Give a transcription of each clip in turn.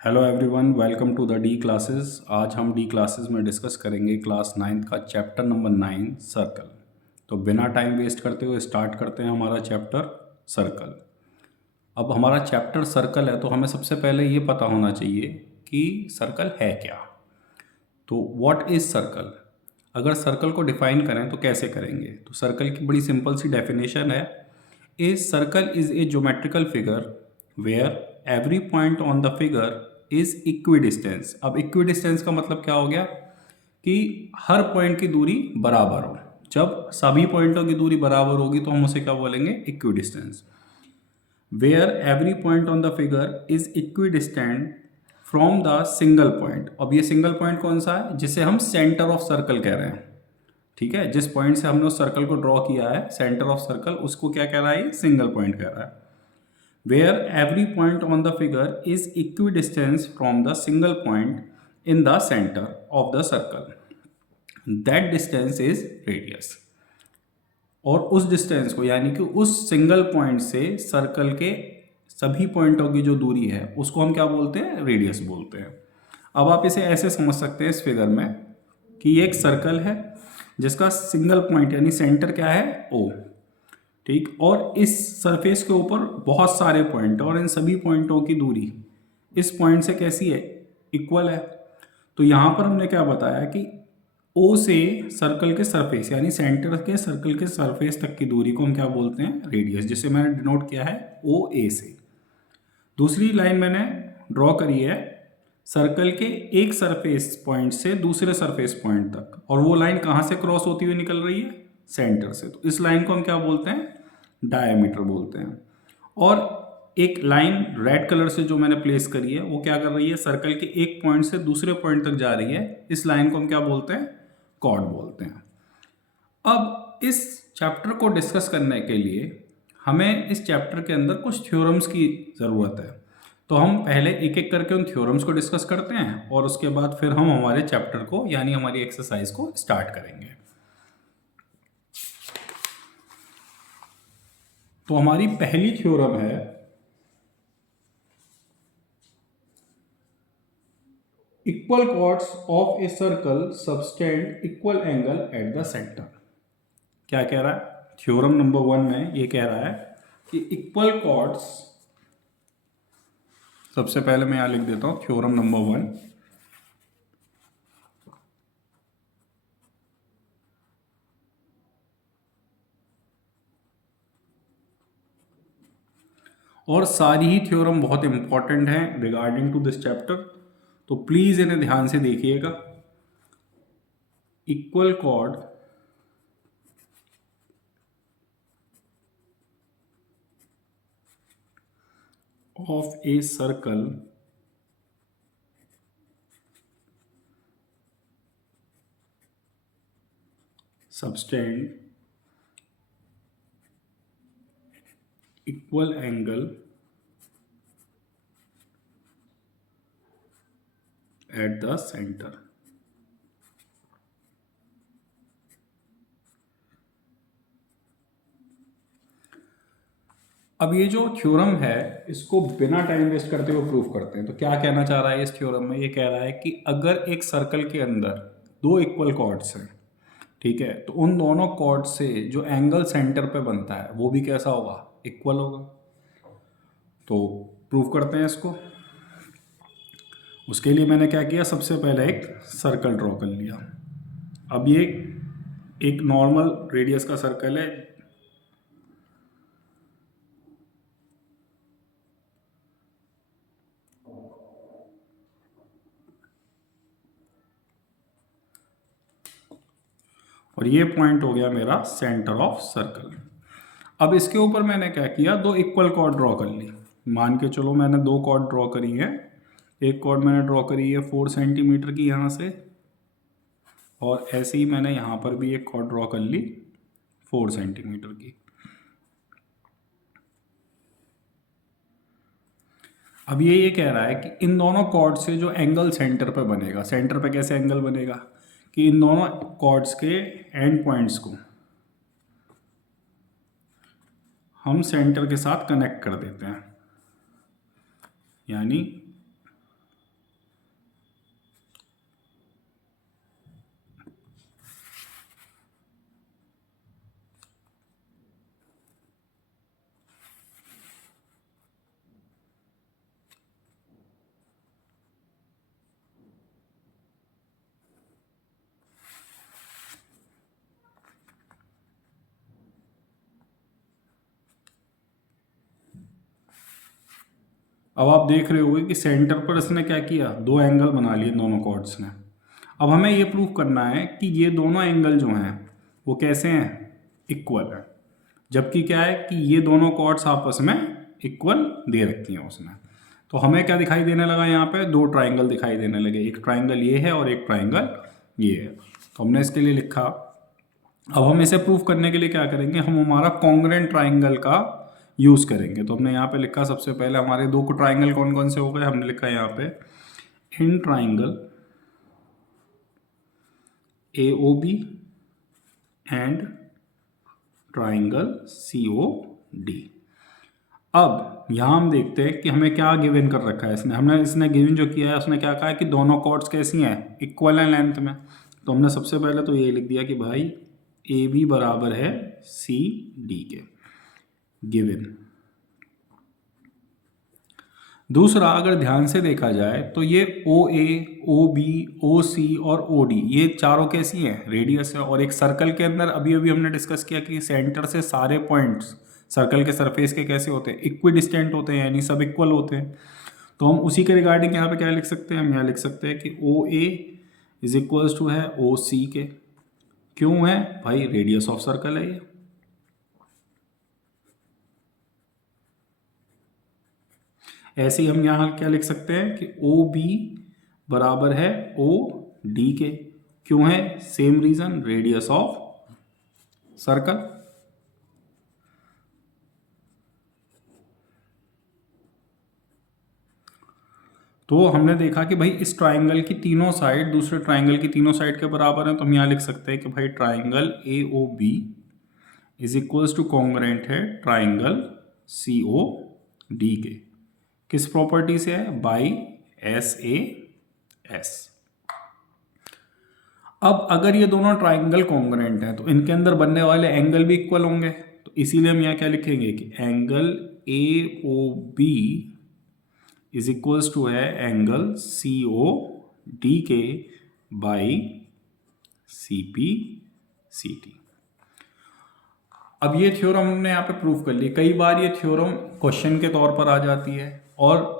Hello everyone, welcome to the D classes. आज हम D classes में डिस्कस करेंगे क्लास 9th का चैप्टर नंबर 9 सर्कल। तो बिना टाइम वेस्ट करते हुए स्टार्ट करते हैं हमारा चैप्टर सर्कल। अब हमारा चैप्टर सर्कल है तो हमें सबसे पहले ये पता होना चाहिए कि सर्कल है क्या। तो व्हाट इज़ सर्कल? अगर सर्कल को डिफाइन करें तो कैसे करेंगे? तो सर्कल की बड़ी सिंपल सी डेफिनेशन है, a circle is a geometrical figure where every point on the figure is equidistance. अब इक्विडिस्टेंस का मतलब क्या हो गया कि हर पॉइंट की दूरी बराबर हो। जब सभी पॉइंटों की दूरी बराबर होगी तो हम उसे क्या बोलेंगे? Equidistance. Where every point on the figure is equidistant from the single point. अब ये सिंगल पॉइंट कौन सा है? जिसे हम सेंटर ऑफ सर्कल कह रहे हैं। ठीक है, जिस पॉइंट से हमने उस सर्कल को ड्रॉ किया है, सेंटर ऑफ सर्कल, उसको क्या कह रहा है? सिंगल पॉइंट कह रहा है। Where every point on the figure is equidistance from the single point in the centre of the circle, that distance is radius. और उस डिस्टेंस को, यानी कि उस सिंगल पॉइंट से सर्कल के सभी पॉइंटों की जो दूरी है उसको हम क्या बोलते हैं? रेडियस बोलते हैं। अब आप इसे ऐसे समझ सकते हैं इस फिगर में कि ये एक सर्कल है जिसका सिंगल पॉइंट यानी सेंटर क्या है? ओ। ठीक, और इस सरफेस के ऊपर बहुत सारे पॉइंट और इन सभी पॉइंटों की दूरी इस पॉइंट से कैसी है? इक्वल है। तो यहाँ पर हमने क्या बताया कि ओ से सर्कल के सरफेस यानी सेंटर के सर्कल के सरफेस तक की दूरी को हम क्या बोलते हैं? रेडियस, जिसे मैंने डिनोट किया है ओ ए से। दूसरी लाइन मैंने ड्रॉ करी है सर्कल के एक सरफेस पॉइंट से दूसरे सरफेस पॉइंट तक, और वो लाइन कहाँ से क्रॉस होती हुई निकल रही है? सेंटर से। तो इस लाइन को हम क्या बोलते हैं? डायमीटर बोलते हैं। और एक लाइन रेड कलर से जो मैंने प्लेस करी है वो क्या कर रही है? सर्कल के एक पॉइंट से दूसरे पॉइंट तक जा रही है। इस लाइन को हम क्या बोलते हैं? कॉर्ड बोलते हैं। अब इस चैप्टर को डिस्कस करने के लिए हमें इस चैप्टर के अंदर कुछ थ्योरम्स की ज़रूरत है। तो हम पहले एक एक करके उन थ्योरम्स को डिस्कस करते हैं और उसके बाद फिर हम हमारे चैप्टर को यानी हमारी एक्सरसाइज को स्टार्ट करेंगे। तो हमारी पहली थ्योरम है, equal chords of a circle subtend equal angle at the centre. क्या कह रहा है? थ्योरम नंबर 1 में ये कह रहा है कि इक्वल कॉर्ड्स, सबसे पहले मैं यहां लिख देता हूं थ्योरम नंबर 1। और सारी ही थ्योरम बहुत इंपॉर्टेंट हैं रिगार्डिंग टू दिस चैप्टर, तो प्लीज इन्हें ध्यान से देखिएगा। Equal cord of a circle subtend equal angle at the centre. अब ये जो थ्योरम है इसको बिना टाइम वेस्ट करते हुए प्रूफ करते हैं। तो क्या कहना चाह रहा है इस थ्योरम में? ये कह रहा है कि अगर एक सर्कल के अंदर दो इक्वल कॉर्ड्स हैं, ठीक है, तो उन दोनों कॉर्ड से जो एंगल सेंटर पे बनता है वो भी कैसा होगा? इक्वल होगा। तो प्रूव करते हैं इसको। उसके लिए मैंने क्या किया? सबसे पहले एक सर्कल ड्रॉ कर लिया। अब ये एक नॉर्मल रेडियस का सर्कल है। और ये पॉइंट हो गया मेरा सेंटर ऑफ सर्कल। अब इसके ऊपर मैंने क्या किया? दो इक्वल कॉर्ड ड्रॉ कर ली। मान के चलो मैंने दो कॉर्ड ड्रॉ करी है। एक कॉर्ड मैंने ड्रॉ करी है 4 सेंटीमीटर की यहाँ से, और ऐसे ही मैंने यहाँ पर भी एक कॉर्ड ड्रॉ कर ली 4 सेंटीमीटर की। अब ये कह रहा है कि इन दोनों कॉर्ड से जो एंगल सेंटर पे बनेगा, सेंटर पे कैसे एंगल बनेगा? कि इन दोनों कॉर्ड्स के एंड पॉइंट्स को हम सेंटर के साथ कनेक्ट कर देते हैं, यानी अब आप देख रहे होगे कि सेंटर पर इसने क्या किया, दो एंगल बना लिए दोनों कॉर्ड्स ने। अब हमें ये प्रूव करना है कि ये दोनों एंगल जो हैं वो कैसे हैं, इक्वल है। जबकि क्या है कि ये दोनों कॉर्ड्स आपस में इक्वल दे रखी हैं उसने। तो हमें क्या दिखाई देने लगा, यहाँ पे दो ट्राइंगल दिखाई देने लगे, एक ट्राइंगल ये है और एक ट्राइंगल ये है। तो हमने इसके लिए लिखा। अब हम इसे प्रूफ करने के लिए क्या करेंगे, हम हमारा कॉन्ग्रुएंट ट्राइंगल का यूज़ करेंगे। तो हमने यहाँ पे लिखा, सबसे पहले हमारे दो को ट्राइंगल कौन कौन से हो गए, हमने लिखा यहाँ पे in triangle AOB and triangle COD। अब यहाँ हम देखते हैं कि हमें क्या गिवन कर रखा है इसने गिवन जो किया है उसने क्या कहा है कि दोनों कॉर्ड्स कैसी हैं, इक्वल हैं लेंथ में। तो हमने सबसे पहले तो ये लिख दिया कि भाई AB बराबर है CD के, गिवन। दूसरा, अगर ध्यान से देखा जाए तो ये OA, OB, OC और OD ये चारों कैसी हैं, रेडियस है। और एक सर्कल के अंदर अभी अभी हमने डिस्कस किया कि सेंटर से सारे पॉइंट्स सर्कल के सरफेस के कैसे होते हैं, इक्वी डिस्टेंट होते हैं, यानी सब इक्वल होते हैं। तो हम उसी के रिगार्डिंग यहाँ पे क्या लिख सकते हैं, हम यहाँ लिख सकते हैं कि OA इज इक्वल्स टू है OC के। क्यों है भाई, रेडियस ऑफ सर्कल है ये। ऐसे ही हम यहाँ क्या लिख सकते हैं कि OB बराबर है OD के। क्यों है, same reason, radius of circle. तो हमने देखा कि भाई इस ट्राइंगल की तीनों साइड दूसरे ट्राइंगल की तीनों साइड के बराबर है। तो हम यहाँ लिख सकते हैं कि भाई triangle AOB is equals to congruent है ट्राइंगल COD के। किस प्रॉपर्टी से है, बाई SAS। अब अगर ये दोनों ट्राइंगल कॉन्ग्रुएंट हैं तो इनके अंदर बनने वाले एंगल भी इक्वल होंगे। तो इसीलिए हम यहाँ क्या लिखेंगे कि angle AOB is equals to है एंगल COD के बाई CPCT। अब ये थ्योरम हमने यहाँ पे प्रूफ कर ली। कई बार ये थ्योरम क्वेश्चन के तौर पर आ जाती है, और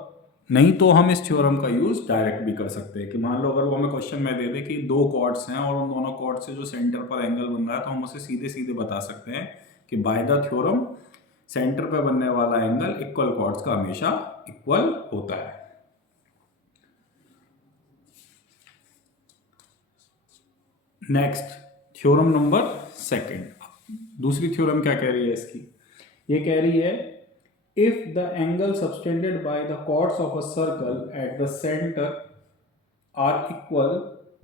नहीं तो हम इस थ्योरम का यूज़ डायरेक्ट भी कर सकते हैं कि मान लो अगर वो हमें क्वेश्चन में दे दे कि दो कॉर्ड्स हैं और उन दोनों कॉर्ड से जो सेंटर पर एंगल बन रहा है, तो हम उसे सीधे सीधे बता सकते हैं कि बाय द थ्योरम सेंटर पर बनने वाला एंगल इक्वल कॉर्ड्स का हमेशा इक्वल होता है। Next theorem number second. दूसरी थ्योरम क्या कह रही है इसकी, ये कह रही है if the angle subtended by the chords of a circle at the centre are equal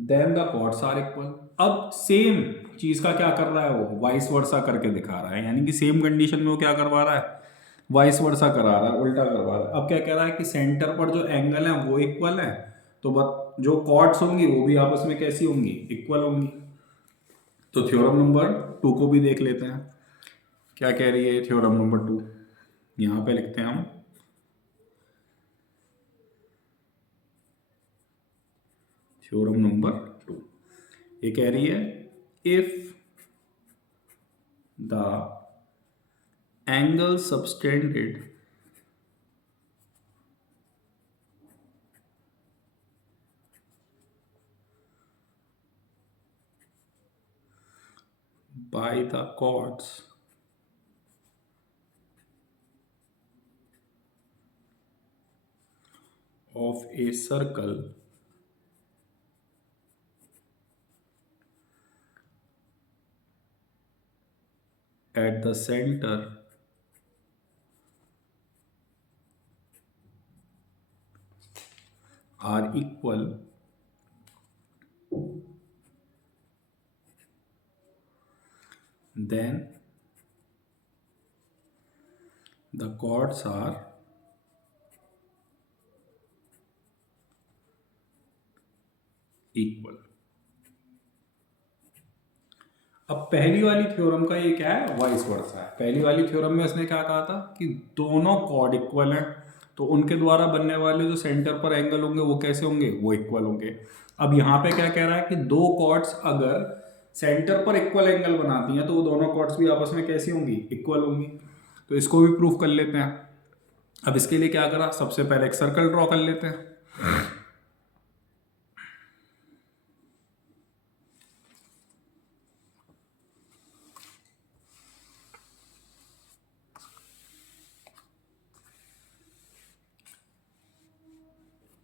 then the chords are equal. अब सेम चीज का क्या कर रहा है, वो वाइस वर्सा करके दिखा रहा है, यानी कि सेम कंडीशन में वो क्या करवा रहा है, वाइस वर्सा करा रहा है, उल्टा करवा रहा है। अब क्या कह रहा है कि सेंटर पर जो एंगल है वो इक्वल है, तो जो कॉर्ड्स होंगी वो भी आपस में कैसी होंगी, इक्वल होंगी। तो थ्योरम नंबर 2 को भी देख लेते हैं, क्या कह रही है थ्योरम नंबर 2। यहां पे लिखते हैं हम थ्योरम नंबर 2। ये कह रही है if the angle subtended by the chords of a circle at the center are equal, then the chords are equal. अब पहली वाली थ्योरम का ये क्या है, वाइस वर्सा है। पहली वाली थ्योरम में उसने क्या कहा था कि दोनों कॉर्ड इक्वल हैं, तो उनके द्वारा बनने वाले जो सेंटर पर एंगल होंगे वो कैसे होंगे, वो इक्वल होंगे। अब यहाँ पे क्या कह रहा है कि दो कॉर्ड्स अगर सेंटर पर इक्वल एंगल बनाती हैं तो वो दोनों कॉर्ड्स भी आपस में कैसी होंगी, इक्वल होंगी। तो इसको भी प्रूफ कर लेते हैं। अब इसके लिए क्या करा, सबसे पहले एक सर्कल ड्रॉ कर लेते हैं।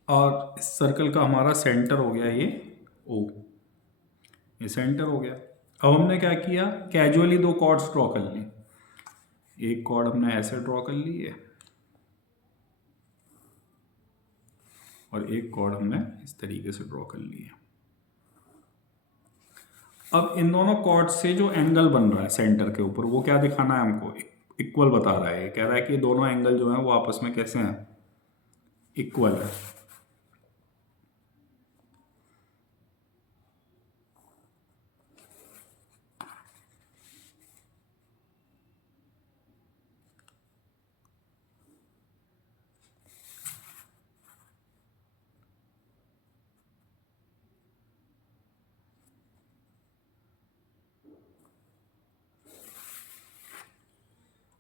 और इस सर्कल का हमारा सेंटर हो गया ये ओ, ये सेंटर हो गया। अब हमने क्या किया, कैजुअली दो कॉर्ड्स ड्रॉ कर ली। एक कॉर्ड हमने ऐसे ड्रॉ कर ली है और एक कॉर्ड हमने इस तरीके से ड्रॉ कर ली है। अब इन दोनों कॉर्ड से जो एंगल बन रहा है सेंटर के ऊपर, वो क्या दिखाना है हमको, इक्वल बता रहा है। कह रहा है कि दोनों एंगल जो है वो आपस में कैसे हैं, इक्वल है।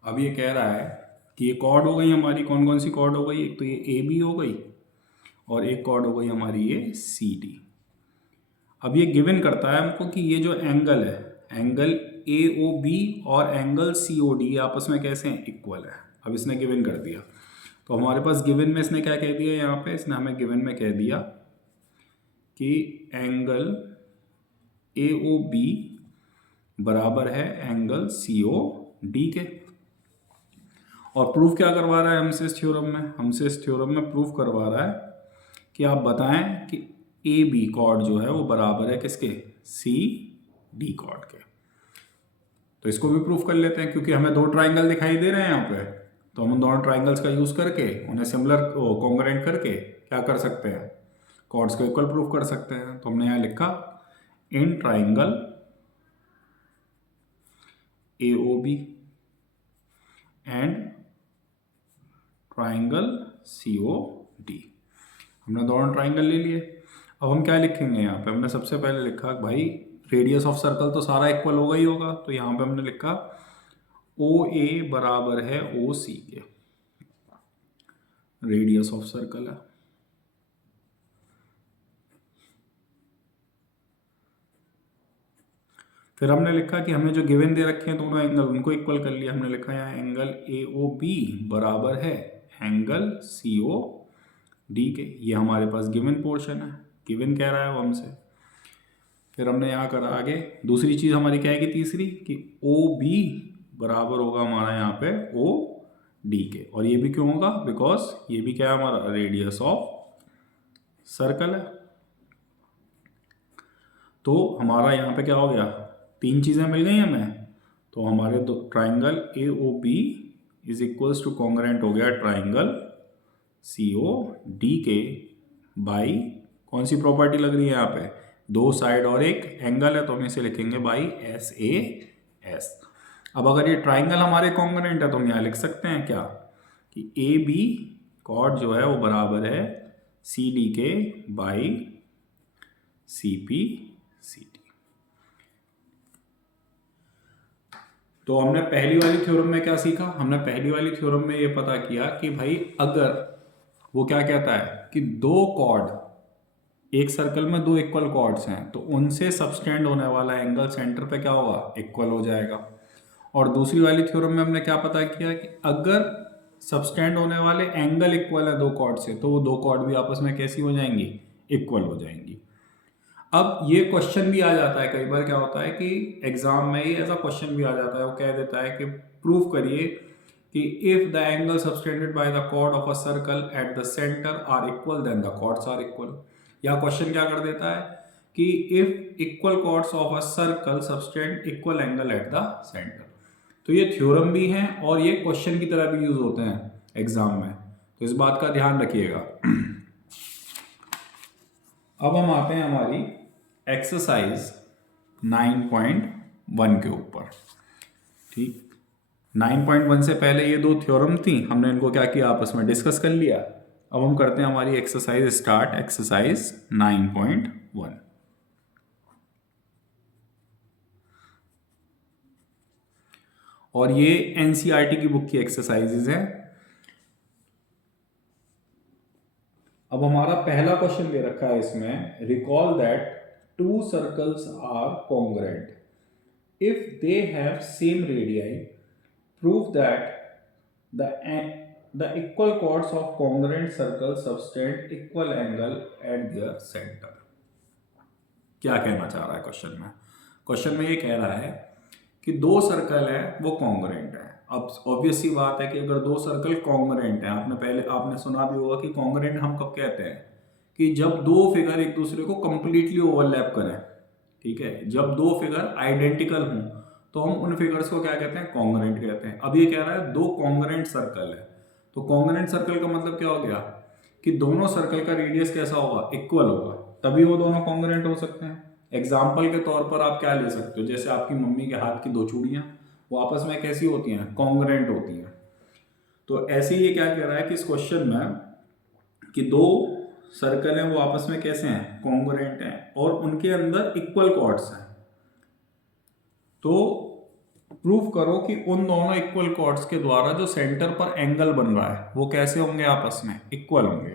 अब ये कह रहा है कि ये कॉर्ड हो गई हमारी, कौन कौन सी कॉर्ड हो गई, एक तो ये ए बी हो गई और एक कॉर्ड हो गई हमारी ये सी डी। अब ये गिवन करता है हमको कि ये जो एंगल है, एंगल ए ओ बी और एंगल सी ओ डी आपस में कैसे हैं, इक्वल है। अब इसने गिवन कर दिया, तो हमारे पास गिवन में इसने क्या कह दिया, यहाँ पे इसने हमें गिवन में कह दिया कि एंगल ए ओ बी बराबर है एंगल सी ओ डी के। और प्रूफ क्या करवा रहा है हमसे इस थ्योरम में, हमसे इस थ्योरम में प्रूफ करवा रहा है कि आप बताएं कि ए बी कॉर्ड जो है वो बराबर है किसके, सी डी कॉर्ड के। तो इसको भी प्रूफ कर लेते हैं, क्योंकि हमें दो ट्राइंगल दिखाई दे रहे हैं यहाँ पे, तो हम उन दोनों ट्राइंगल्स का यूज करके उन्हें सिमिलर कॉन्ग्रुएंट करके क्या कर सकते हैं, कॉर्ड्स को इक्वल प्रूफ कर सकते हैं। तो हमने यहाँ लिखा in triangle A O B and triangle C O D, हमने दोनों ट्राइंगल ले लिए। अब हम क्या लिखेंगे यहाँ पे, हमने सबसे पहले लिखा भाई रेडियस ऑफ सर्कल तो सारा इक्वल होगा ही होगा, तो यहाँ पे हमने लिखा ओ ए बराबर है ओ सी के, रेडियस ऑफ सर्कल है। फिर हमने लिखा कि हमें जो गिवन दे रखे हैं दोनों एंगल, उनको इक्वल कर लिया। हमने लिखा यहाँ एंगल ए ओ बी बराबर है एंगल सी ओ डी के, ये हमारे पास गिवन पोर्शन है, गिवन कह रहा है वो हमसे। फिर हमने यहाँ करा आगे, दूसरी चीज़ हमारी क्या है कि तीसरी, कि ओ बी बराबर होगा हमारा यहाँ पे ओ डी के। और ये भी क्यों होगा, बिकॉज ये भी क्या है हमारा रेडियस ऑफ सर्कल है। तो हमारा यहाँ पे क्या हो गया, तीन चीज़ें मिल गई हमें। तो हमारे दो triangle A O B is equals to congruent हो गया ट्राइंगल सी ओ डी के बाई, कौन सी प्रॉपर्टी लग रही है यहाँ पे, दो साइड और एक एंगल है, तो हम इसे लिखेंगे बाई एस ए एस। अब अगर ये ट्राइंगल हमारे कॉन्ग्रुएंट है तो हम यहाँ लिख सकते हैं क्या, कि ए बी कॉर्ड जो है वो बराबर है सी डी के by C P C D. तो हमने पहली वाली थ्योरम में क्या सीखा, हमने पहली वाली थ्योरम में ये पता किया कि भाई अगर वो क्या कहता है कि दो कॉर्ड, एक सर्कल में दो इक्वल कॉर्ड्स हैं, तो उनसे सबस्टेंड होने वाला एंगल सेंटर पे क्या होगा, इक्वल हो जाएगा। और दूसरी वाली थ्योरम में हमने क्या पता किया कि अगर सबस्टेंड होने वाले एंगल इक्वल है दो कॉर्ड से, तो वो दो कॉर्ड भी आपस में कैसी हो जाएंगी, इक्वल हो जाएंगी। अब ये क्वेश्चन भी आ जाता है, कई बार क्या होता है कि एग्जाम में ही ऐसा क्वेश्चन भी आ जाता है, वो कह देता है कि प्रूव करिए कि if the angle subtended by the chord of a circle at the centre are equal then the chords are equal. या क्वेश्चन क्या कर देता है कि if equal chords of a circle subtend equal angle at the centre. तो ये theorem भी हैं और ये क्वेश्चन की तरह भी यूज होते हैं एग्जाम में, तो इस बात का ध्यान रखिएगा। अब हम आते हैं हमारी एक्सरसाइज 9.1 के ऊपर। ठीक, 9.1 से पहले ये दो थ्योरम थी, हमने इनको क्या किया, आपस में डिस्कस कर लिया। अब हम करते हैं हमारी एक्सरसाइज स्टार्ट, एक्सरसाइज 9.1। और ये एनसीईआरटी की बुक की एक्सरसाइजेज हैं। अब हमारा पहला क्वेश्चन दे रखा है इसमें, recall that two circles are congruent if they have same radii, prove that the equal chords of congruent circles subtend equal angle at their center। क्या कहना चाह रहा है क्वेश्चन में? क्वेश्चन में ये कह रहा है कि दो सर्कल है वो कॉन्ग्रुएंट है। अब ऑब्वियस सी बात है कि अगर दो सर्कल कॉन्ग्रुएंट है, आपने सुना भी होगा कि कॉन्ग्रुएंट हम कब कहते हैं कि जब दो फिगर एक दूसरे को कंप्लीटली ओवरलैप करें। ठीक है, जब दो फिगर आइडेंटिकल हों तो हम उन फिगर्स को क्या कहते हैं? कॉन्ग्रुएंट कहते हैं। अब ये कह रहा है दो कॉन्ग्रुएंट सर्कल है, तो कॉन्ग्रुएंट सर्कल का मतलब क्या हो गया कि दोनों सर्कल का रेडियस कैसा होगा? इक्वल होगा, तभी वो दोनों कॉन्ग्रुएंट हो सकते हैं। एग्जाम्पल के तौर पर आप क्या ले सकते हो, जैसे आपकी मम्मी के हाथ की दो चूड़ियाँ, वो आपस में कैसी होती हैं? कॉन्ग्रुएंट होती हैं। तो ऐसे ही ये क्या कह रहा है कि इस क्वेश्चन में कि दो सर्कल हैं वो आपस में कैसे हैं? कॉन्ग्रुएंट हैं और उनके अंदर इक्वल कॉर्ड्स हैं। तो प्रूफ करो कि उन दोनों इक्वल कॉर्ड्स के द्वारा जो सेंटर पर एंगल बन रहा है वो कैसे होंगे? आपस में इक्वल होंगे।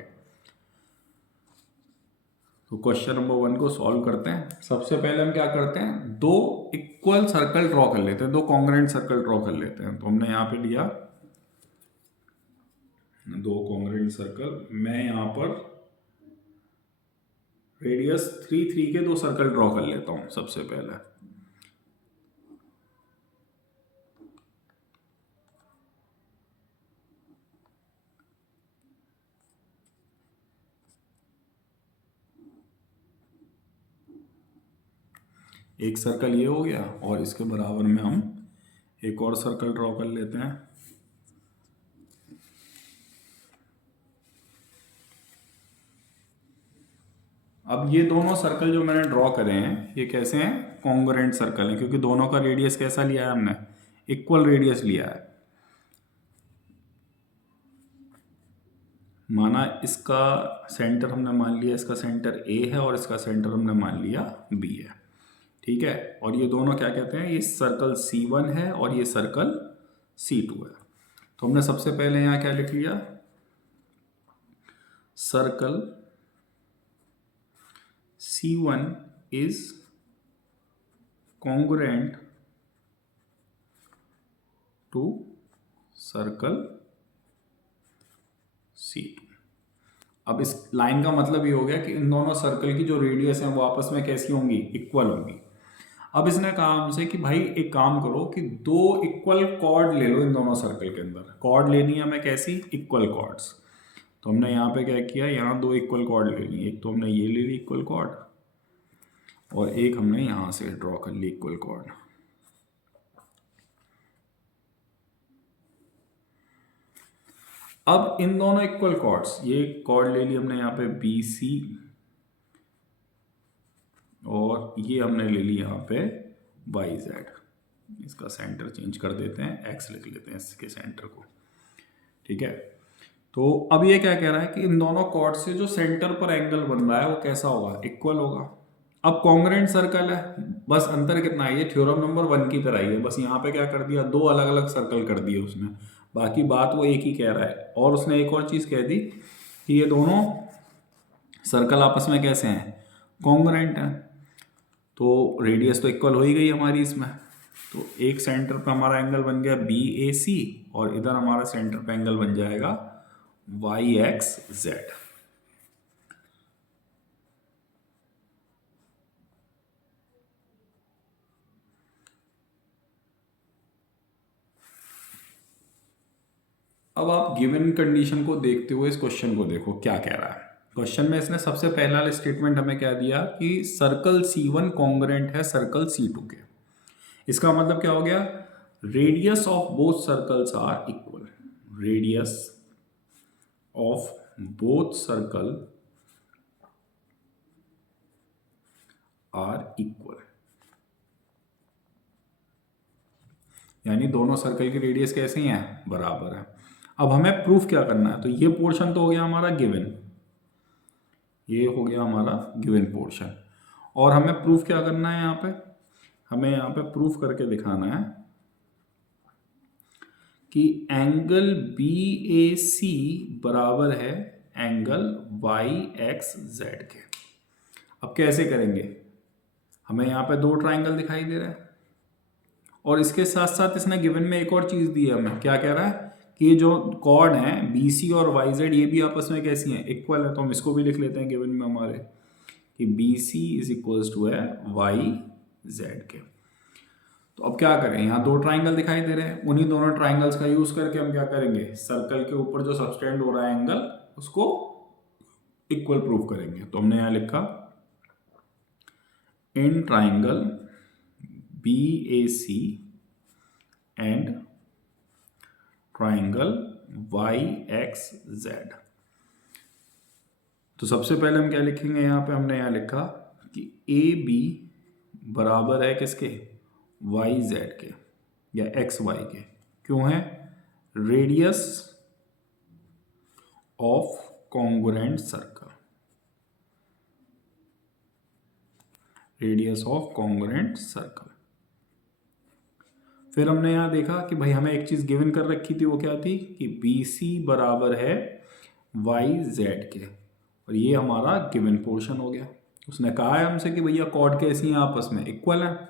तो क्वेश्चन नंबर 1 को सॉल्व करते हैं। सबसे पहले हम क्या करते हैं? दो इक्वल सर्कल ड्रॉ कर लेते हैं, दो कॉन्ग्रुएंट सर्कल ड्रॉ कर लेते हैं। तो हमने यहाँ पे लिया दो कॉन्ग्रुएंट सर्कल। मैं यहाँ पर रेडियस 3 3 के दो सर्कल ड्रॉ कर लेता हूँ सबसे पहले। एक सर्कल ये हो गया और इसके बराबर में हम एक और सर्कल ड्रॉ कर लेते हैं। अब ये दोनों सर्कल जो मैंने ड्रॉ करे हैं ये कैसे हैं? कॉन्ग्रुएंट सर्कल हैं, क्योंकि दोनों का रेडियस कैसा लिया है हमने? इक्वल रेडियस लिया है। माना इसका सेंटर हमने मान लिया, इसका सेंटर ए है और इसका सेंटर हमने मान लिया बी है। ठीक है, और ये दोनों क्या कहते हैं? ये सर्कल C1 है और ये सर्कल C2 है। तो हमने सबसे पहले यहाँ क्या लिख लिया? Circle C1 is congruent to circle C2। अब इस लाइन का मतलब ये हो गया कि इन दोनों सर्कल की जो रेडियस है वो आपस में कैसी होंगी? इक्वल होंगी। अब इसने कहा हमसे कि भाई एक काम करो कि दो इक्वल कॉर्ड ले लो इन दोनों सर्कल के अंदर। कॉर्ड लेनी है हमें कैसी? Equal chords. तो हमने यहाँ पे क्या किया? यहाँ दो इक्वल कॉर्ड ले ली। एक तो हमने ये ले ली इक्वल कॉर्ड और एक हमने यहाँ से ड्रॉ कर ली इक्वल कॉर्ड। अब इन दोनों इक्वल कॉर्ड्स, ये कॉर्ड ले ली हमने यहाँ पे BC और ये हमने ले ली यहाँ पे YZ। इसका सेंटर चेंज कर देते हैं, X लिख लेते हैं इसके सेंटर को। ठीक है, तो अब ये क्या कह रहा है कि इन दोनों कॉर्ड से जो सेंटर पर एंगल बन रहा है वो कैसा होगा? इक्वल होगा। अब कॉन्ग्रुएंट सर्कल है, बस अंतर कितना है? ये थ्योरम नंबर 1 की तरह ही है, बस यहाँ पे क्या कर दिया? दो अलग अलग सर्कल कर दिए उसने, बाकी बात वो एक ही कह रहा है। और उसने एक और चीज़ कह दी कि ये दोनों सर्कल आपस में कैसे हैं? कॉन्ग्रुएंट हैं। तो रेडियस तो इक्वल हो ही गई हमारी इसमें। तो एक सेंटर पर हमारा एंगल बन गया BAC और इधर हमारा सेंटर पर एंगल बन जाएगा YXZ। अब आप गिवन कंडीशन को देखते हुए इस क्वेश्चन को देखो क्या कह रहा है। क्वेश्चन में इसने सबसे पहला स्टेटमेंट हमें क्या दिया कि सर्कल C1 कॉन्ग्रुएंट है सर्कल C2 के। इसका मतलब क्या हो गया? Radius of both circles are equal. Radius of both circle are equal, यानी दोनों सर्कल की रेडियस कैसे हैं? बराबर है। अब हमें प्रूफ क्या करना है? तो ये पोर्शन तो हो गया हमारा गिवन, ये हो गया हमारा गिवन पोर्शन। और हमें प्रूफ क्या करना है? यहाँ पे हमें यहाँ पे प्रूफ करके दिखाना है कि एंगल BAC बराबर है एंगल वाई एक्स जेड के। अब कैसे करेंगे, हमें यहाँ पे दो ट्राइंगल दिखाई दे रहा है और इसके साथ साथ इसने गिवन में एक और चीज़ दी है हमें। क्या कह रहा है कि ये जो कॉर्ड हैं बी सी और वाई जेड ये भी आपस में कैसी हैं, इक्वल है। तो हम इसको भी लिख लेते हैं गिवन में हमारे कि B C is equals to है वाई जेड के। तो अब क्या करें, यहाँ दो ट्राइंगल दिखाई दे रहे हैं, उन्हीं दोनों ट्राइंगल्स का यूज करके हम क्या करेंगे, सर्कल के ऊपर जो सबटेंड हो रहा है एंगल उसको इक्वल प्रूव करेंगे। तो हमने यहाँ लिखा in triangle B A C and triangle Y X Z. तो सबसे पहले हम क्या लिखेंगे, यहाँ पे हमने यहाँ लिखा कि ए बी बराबर है किसके, वाई जेड के या एक्स वाई के। क्यों है, radius of congruent circle, radius of congruent circle. फिर हमने यहाँ देखा कि भाई हमें एक चीज गिवन कर रखी थी, वो क्या थी कि बी सी बराबर है वाई जेड के, और ये हमारा गिवन पोर्शन हो गया। उसने कहा है हमसे कि भैया कॉर्ड कैसी हैं, आपस में इक्वल है।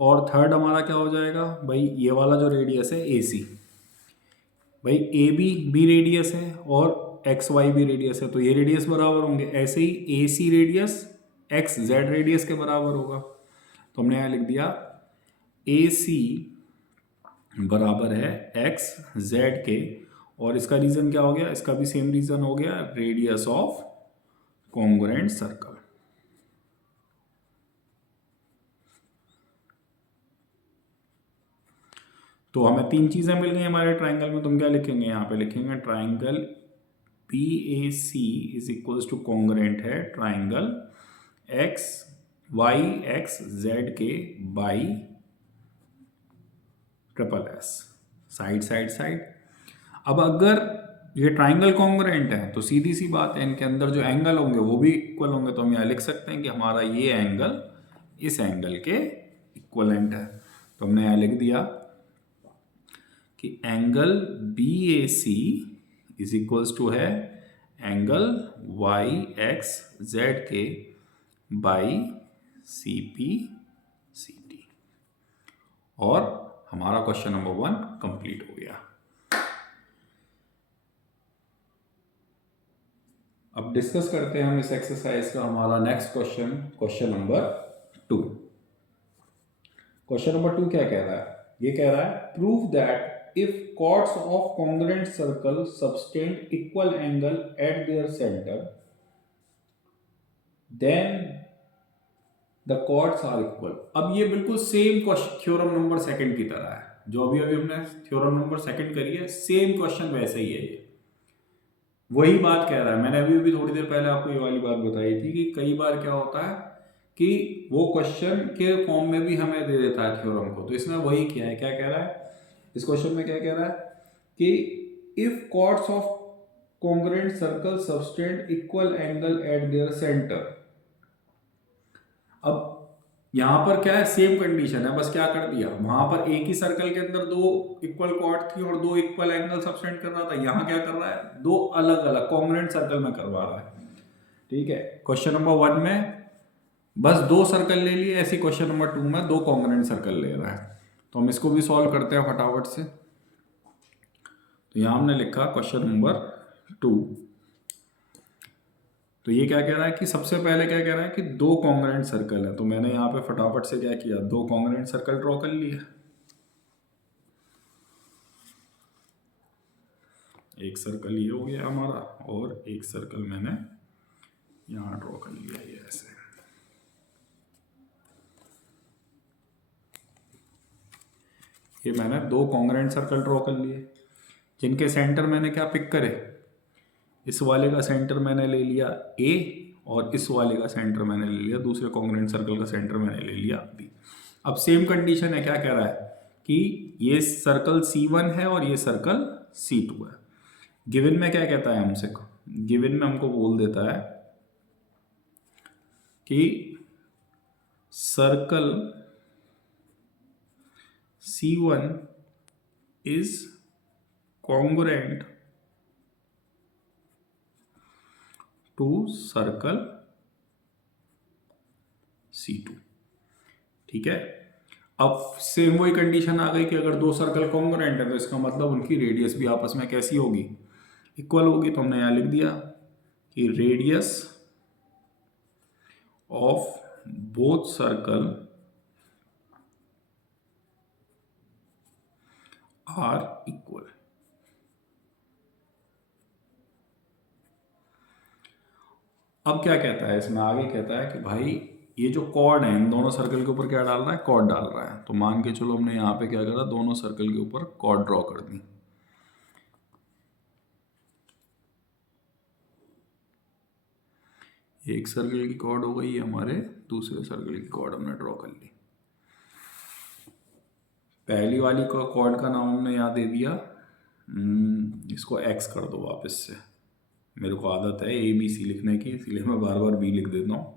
और थर्ड हमारा क्या हो जाएगा, भाई ये वाला जो रेडियस है ए सी, भाई ए बी रेडियस है और एक्स वाई भी रेडियस है, तो ये रेडियस बराबर होंगे। ऐसे ही ए सी रेडियस एक्स जेड रेडियस के बराबर होगा। तो हमने यहाँ लिख दिया ए सी बराबर है एक्स जेड के, और इसका रीजन क्या हो गया, इसका भी सेम रीजन हो गया, रेडियस ऑफ कॉन्ग्रुएंट सर्कल। तो हमें तीन चीजें मिल गई हमारे ट्राइंगल में। तुम क्या लिखेंगे, यहाँ पे लिखेंगे triangle P A C is equals to congruent है triangle X Y X Z के by triple S, side side side. अब अगर ये ट्राइंगल कॉन्ग्रुएंट है तो सीधी सी बात है, इनके अंदर जो एंगल होंगे वो भी इक्वल होंगे। तो हम यहाँ लिख सकते हैं कि हमारा ये एंगल इस एंगल के इक्वलेंट है। तो हमने यहाँ लिख दिया कि angle B A C is equals to है एंगल वाई एक्स जेड के by C P C T. और हमारा क्वेश्चन नंबर 1 कंप्लीट हो गया। अब डिस्कस करते हैं हम इस एक्सरसाइज का हमारा next question, question number 2। Question number 2 क्या कह रहा है, ये कह रहा है prove that if chords of congruent circle subtend equal angle at their center, then the chords are equal। अब ये बिल्कुल same question theorem number second की तरह है, जो अभी हमने थ्योरम नंबर सेकंड करी है, सेम क्वेश्चन वैसे ही है। ये वही बात कह रहा है। मैंने अभी थोड़ी देर पहले आपको ये वाली बात बताई थी कि कई बार क्या होता है कि वो क्वेश्चन के फॉर्म में भी हमें दे देता है थ्योरम को। तो इसने वही किया है। क्या कह रहा है इस क्वेश्चन में, क्या कह रहा है कि if chords of congruent circle subtend equal angle at their centre. अब यहां पर क्या है, सेम कंडीशन है, बस क्या कर दिया, वहां पर एक ही सर्कल के अंदर दो इक्वल कॉर्ड थी और दो इक्वल एंगल सबटेंड कर रहा था। यहां क्या कर रहा है, दो अलग अलग कॉन्ग्रुएंट सर्कल में करवा रहा है। ठीक है, क्वेश्चन नंबर 1 में बस दो सर्कल ले लिए, ऐसे क्वेश्चन नंबर 2 में दो कॉन्ग्रुएंट सर्कल ले रहा है। तो हम इसको भी सॉल्व करते हैं फटाफट से। तो यहां हमने लिखा क्वेश्चन नंबर 2। तो ये क्या कह रहा है कि सबसे पहले क्या कह रहा है कि दो कॉन्ग्रुएंट सर्कल है। तो मैंने यहाँ पे फटाफट से क्या किया, दो कॉन्ग्रुएंट सर्कल ड्रॉ कर लिए। एक सर्कल ये हो गया हमारा और एक सर्कल मैंने यहाँ ड्रॉ कर लिया, ये ऐसे। ये मैंने दो कॉन्ग्रुएंट सर्कल ड्रॉ कर लिए, जिनके सेंटर मैंने क्या पिक करे, इस वाले का सेंटर मैंने ले लिया ए और इस वाले का सेंटर मैंने ले लिया, दूसरे कॉन्ग्रुएंट सर्कल का सेंटर मैंने ले लिया बी। अब सेम कंडीशन है, क्या कह रहा है कि ये सर्कल C1 है और ये सर्कल C2 है। गिवन में क्या कहता है हमसे, गिवन में हमको बोल देता है कि circle C1 is congruent to circle C2। ठीक है, अब सेम वही कंडीशन आ गई कि अगर दो सर्कल कॉन्ग्रुएंट है तो इसका मतलब उनकी रेडियस भी आपस में कैसी होगी, इक्वल होगी। तो हमने यहाँ लिख दिया कि radius of both circle are equal. अब क्या कहता है इसमें, आगे कहता है कि भाई ये जो कॉर्ड है इन दोनों सर्कल के ऊपर क्या डाल रहा है, कॉर्ड डाल रहा है। तो मान के चलो हमने यहाँ पे क्या करा, दोनों सर्कल के ऊपर कॉर्ड ड्रॉ कर दी। एक सर्कल की कॉर्ड हो गई हमारे, दूसरे सर्कल की कॉर्ड हमने ड्रॉ कर ली। पहली वाली कॉर्ड का नाम हमने यहाँ दे दिया, इसको एक्स कर दो वापस से, मेरे को आदत है ABC लिखने की, इसलिए मैं बार बार B लिख देता हूँ।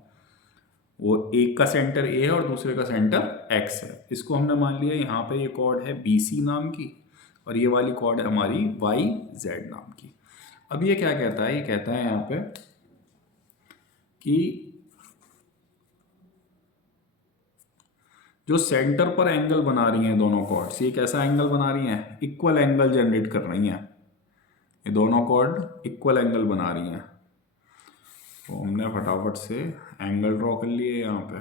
वो एक का सेंटर A है और दूसरे का सेंटर X है। इसको हमने मान लिया यहाँ पे ये कॉर्ड है BC नाम की, और ये वाली कॉर्ड है हमारी YZ नाम की। अब ये क्या कहता है, ये कहता है यहाँ पे कि जो सेंटर पर एंगल बना रही हैं दोनों कॉर्ड्स, ये कैसा एंगल बना रही हैं, इक्वल एंगल जनरेट कर रही हैं। ये दोनों कॉर्ड इक्वल एंगल बना रही हैं। तो हमने फटाफट से एंगल ड्रॉ कर लिए यहाँ पे।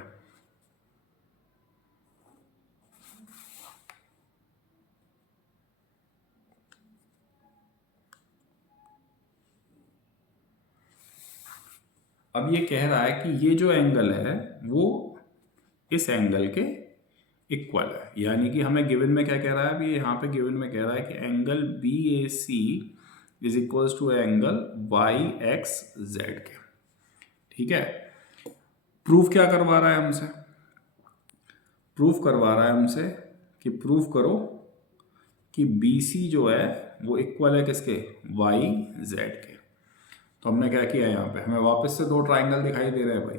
अब ये कह रहा है कि ये जो एंगल है वो इस एंगल के इक्वल है, यानी कि हमें गिवन में क्या कह रहा है, अभी यहाँ पे गिवन में कह रहा है कि angle BAC is equals to angle YXZ के। ठीक है, प्रूफ क्या करवा रहा है हमसे, प्रूफ करवा रहा है हमसे कि प्रूफ करो कि BC जो है वो इक्वल है किसके, YZ के। तो हमने क्या किया, यहाँ पे हमें वापस से दो ट्राइंगल दिखाई दे रहे हैं भाई,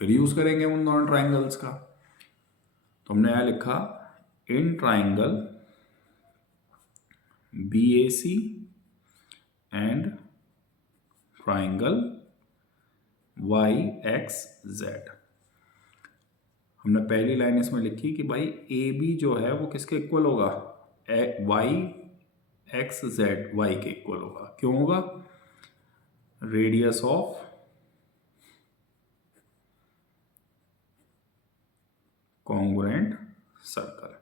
फिर यूज करेंगे उन दोनों ट्राइंगल्स का। तो हमने यहाँ लिखा in triangle BAC and triangle YXZ। हमने पहली लाइन इसमें लिखी कि भाई AB जो है वो किसके इक्वल होगा, YXZ, Y के इक्वल होगा। क्यों होगा, रेडियस ऑफ कॉन्ग्रुएंट सर्कल।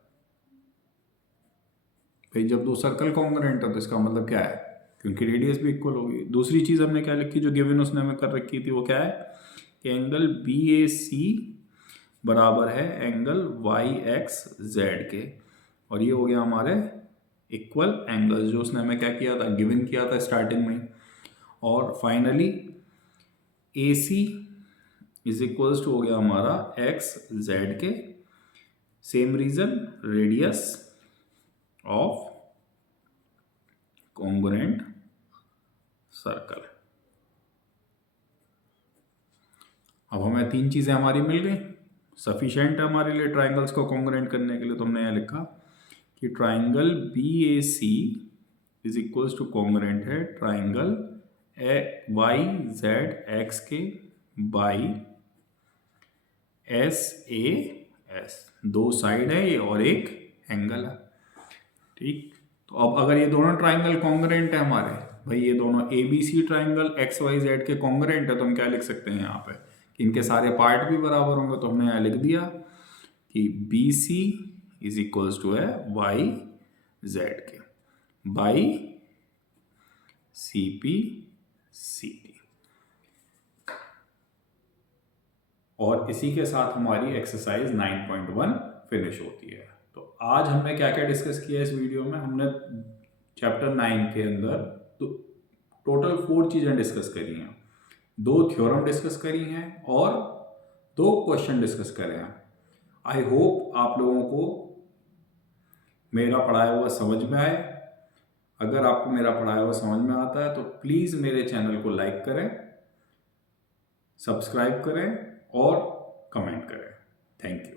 भाई जब दो सर्कल कॉन्ग्रुएंट है तो इसका मतलब क्या है, क्योंकि रेडियस भी इक्वल होगी। दूसरी चीज हमने क्या लिखी, जो गिवन उसने हमें कर रखी थी, वो क्या है कि एंगल BAC बराबर है एंगल YXZ के, और ये हो गया हमारे इक्वल एंगल जो उसने हमें क्या किया था, गिवन किया था स्टार्टिंग में। और finally AC is equals to हो गया हमारा XZ के, same reason, radius of congruent circle. अब हमें तीन चीजें हमारी मिल गई, सफिशिएंट है हमारे लिए ट्राइंगल्स को कॉन्ग्रुएंट करने के लिए। तो हमने यहाँ लिखा कि triangle BAC is equals to congruent है ट्राइंगल YZX के बाई SAS। दो साइड है ये और एक एंगल है। ठीक, तो अब अगर ये दोनों ट्राइंगल कॉन्ग्रुएंट है हमारे, भाई ये दोनों ABC ट्राइंगल XYZ के कॉन्ग्रुएंट है, तो हम क्या लिख सकते हैं यहाँ पे कि इनके सारे पार्ट भी बराबर होंगे। तो हमने यहाँ लिख दिया कि BC इज इक्वल्स टू है YZ के बाई CPCD। और इसी के साथ हमारी एक्सरसाइज 9.1 फिनिश होती है। तो आज हमने क्या क्या डिस्कस किया इस वीडियो में, हमने चैप्टर 9 के अंदर तो टोटल 4 चीज़ें डिस्कस करी हैं। 2 थ्योरम डिस्कस करी हैं और 2 क्वेश्चन डिस्कस करे हैं। आई होप आप लोगों को मेरा पढ़ाया हुआ समझ में आए। अगर आपको मेरा पढ़ाया हुआ समझ में आता है तो प्लीज़ मेरे चैनल को लाइक करें, सब्सक्राइब करें और कमेंट करें। Thank you.